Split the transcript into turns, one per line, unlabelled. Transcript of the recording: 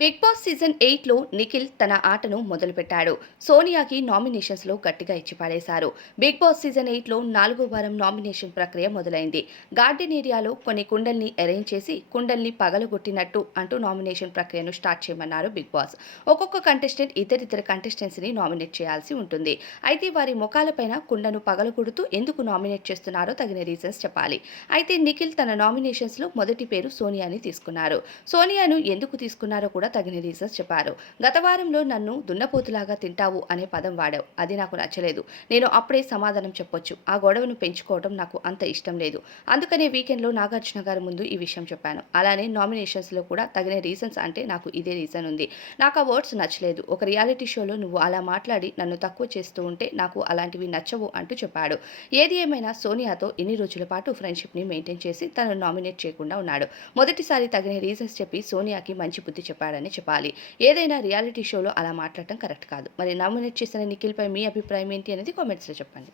Big boss season ఎయిట్లో నిఖిల్ తన ఆటను మొదలుపెట్టాడు. సోనియాకి నామినేషన్స్లో గట్టిగా ఇచ్చిపాడేశారు బిగ్ బాస్ సీజన్ ఎయిట్లో నాలుగో వారం నామినేషన్ ప్రక్రియ మొదలైంది. గార్డెన్ ఏరియాలో కొన్ని కుండల్ని అరేంజ్ చేసి కుండల్ని పగలగొట్టినట్టు అంటూ నామినేషన్ ప్రక్రియను స్టార్ట్ చేయమన్నారు బిగ్ బాస్. ఒక్కొక్క కంటెస్టెంట్ ఇద్దరిద్దరు కంటెస్టెంట్స్ని నామినేట్ చేయాల్సి ఉంటుంది. అయితే వారి ముఖాలపైన కుండను పగలగొడుతూ ఎందుకు నామినేట్ చేస్తున్నారో తగిన రీజన్స్ చెప్పాలి. అయితే నిఖిల్ తన నామినేషన్స్లో మొదటి పేరు సోనియాని తీసుకున్నారు. సోనియాను ఎందుకు తీసుకున్నారో కూడా తగిన రీజన్స్ చెప్పారు. గత వారంలో నన్ను దున్నపోతులాగా తింటావు అనే పదం వాడావు. అది నాకు నచ్చలేదు. నేను అప్పుడే సమాధానం చెప్పొచ్చు. ఆ గొడవను పెంచుకోవడం నాకు అంత ఇష్టం లేదు. అందుకనే వీకెండ్లో నాగార్జున గారి ముందు ఈ విషయం చెప్పాను. అలానే నామినేషన్స్లో కూడా తగిన రీజన్స్ అంటే నాకు ఇదే రీజన్ ఉంది. నాకు ఆ వర్డ్స్ నచ్చలేదు. ఒక రియాలిటీ షోలో నువ్వు అలా మాట్లాడి నన్ను తక్కువ చేస్తూ ఉంటే నాకు అలాంటివి నచ్చవు అంటూ చెప్పాడు. ఏది ఏమైనా సోనియాతో ఇన్ని రోజుల పాటు ఫ్రెండ్షిప్ని మెయింటైన్ చేసి తను నామినేట్ చేయకుండా ఉన్నాడు. మొదటిసారి తగిన రీజన్స్ చెప్పి సోనియాకి మంచి బుద్ధి చెప్పాడు చెప్పాడని చెప్పాలి. ఏదైనా రియాలిటీ షోలో అలా మాట్లాడటం కరెక్ట్ కాదు. మరి నామినేట్ చేసిన నిఖిల్పై మీ అభిప్రాయం ఏంటి అనేది కామెంట్స్లో చెప్పండి.